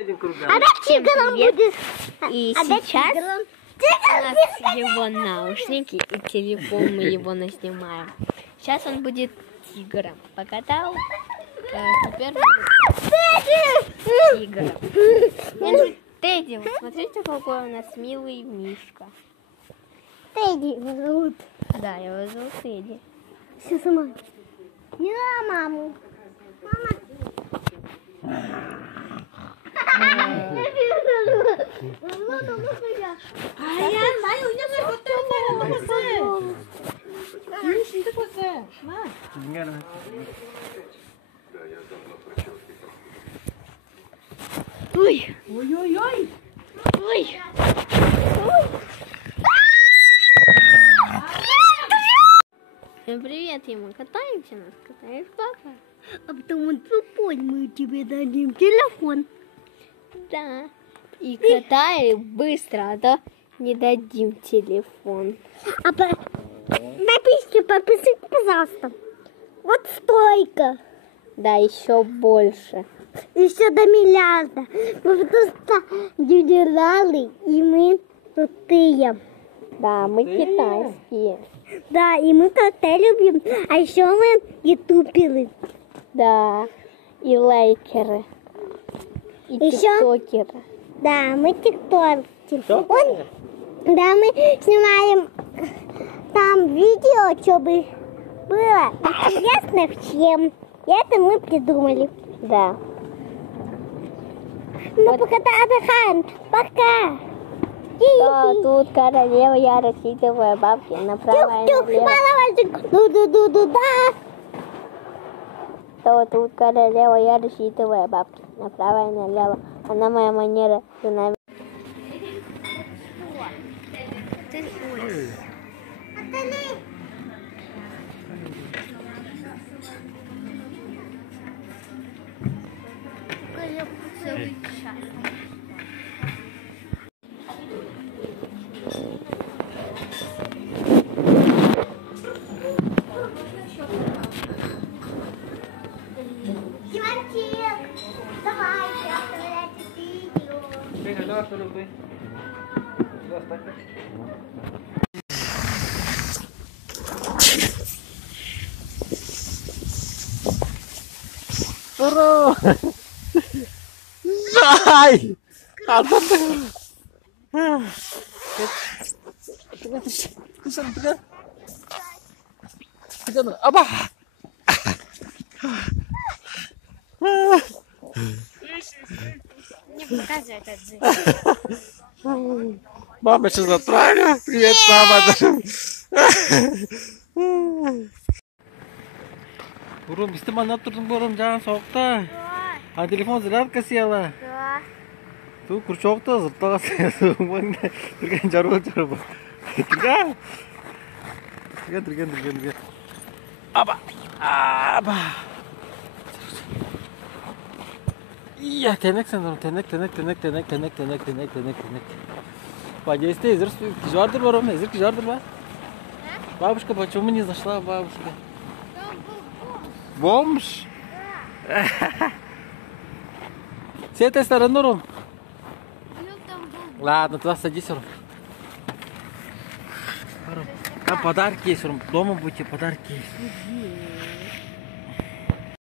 Опять тигром будет. И сейчас у нас его наушники и телефон, мы его наснимаем. Сейчас он будет тигром. Покатал, теперь будет тигром. Тедди, вот смотрите, какой у нас милый мишка. Тедди его зовут. Да, его зовут Тедди. Все сама. Не на маму. Мама. 아야, 나이 은영을 못 때문에 먹었어. 윤 진짜 컸어. 마. Ой, ой-ой-ой. ой. Всем привет, мы катаемся, нас катает папа. А потом он тупой, мы тебе дадим телефон. Да. И катай быстро, а то не дадим телефон. Напишите, подписывайтесь, пожалуйста. Вот столько. Да, еще больше. Еще до миллиарда. Мы просто генералы, и мы крутые. Да, мы китайские. Да, и мы кота любим. А еще мы ютуберы. Да, и лайкеры. И Еще? тиктокеры. Да, мы тиктокеры. Да, мы снимаем там видео, чтобы было интересно всем. И это мы придумали. Да. Мы пока отдыхаем. Пока. Да, тут королева, я рассчитываю бабки направо и налево. Ду-ду-ду-ду-да. То тут королева, я рассчитываю бабки направо и налево. Она моя манера. Turun. Hai. Tekan. Apa? Не показывай этот зверь. Мама сейчас отправила. Привет, мама. Бурым, бізді манап тұрдың бұрым, жаңа соқты. А телефон зарядка села. Да. Ту күршоқты зұрттаға села. Түрген жару жару. Түрген. Аба. Iya, tenek sanırım. Tenek. Подействуй, жарdır var oğlum, ezir жарdır var. Бабушка, почему не зашла бабушка? Бомж? С этой стороны, Ром. Ладно, туда садись, Ром. Там подарки есть, Ром. Дома будете, подарки есть.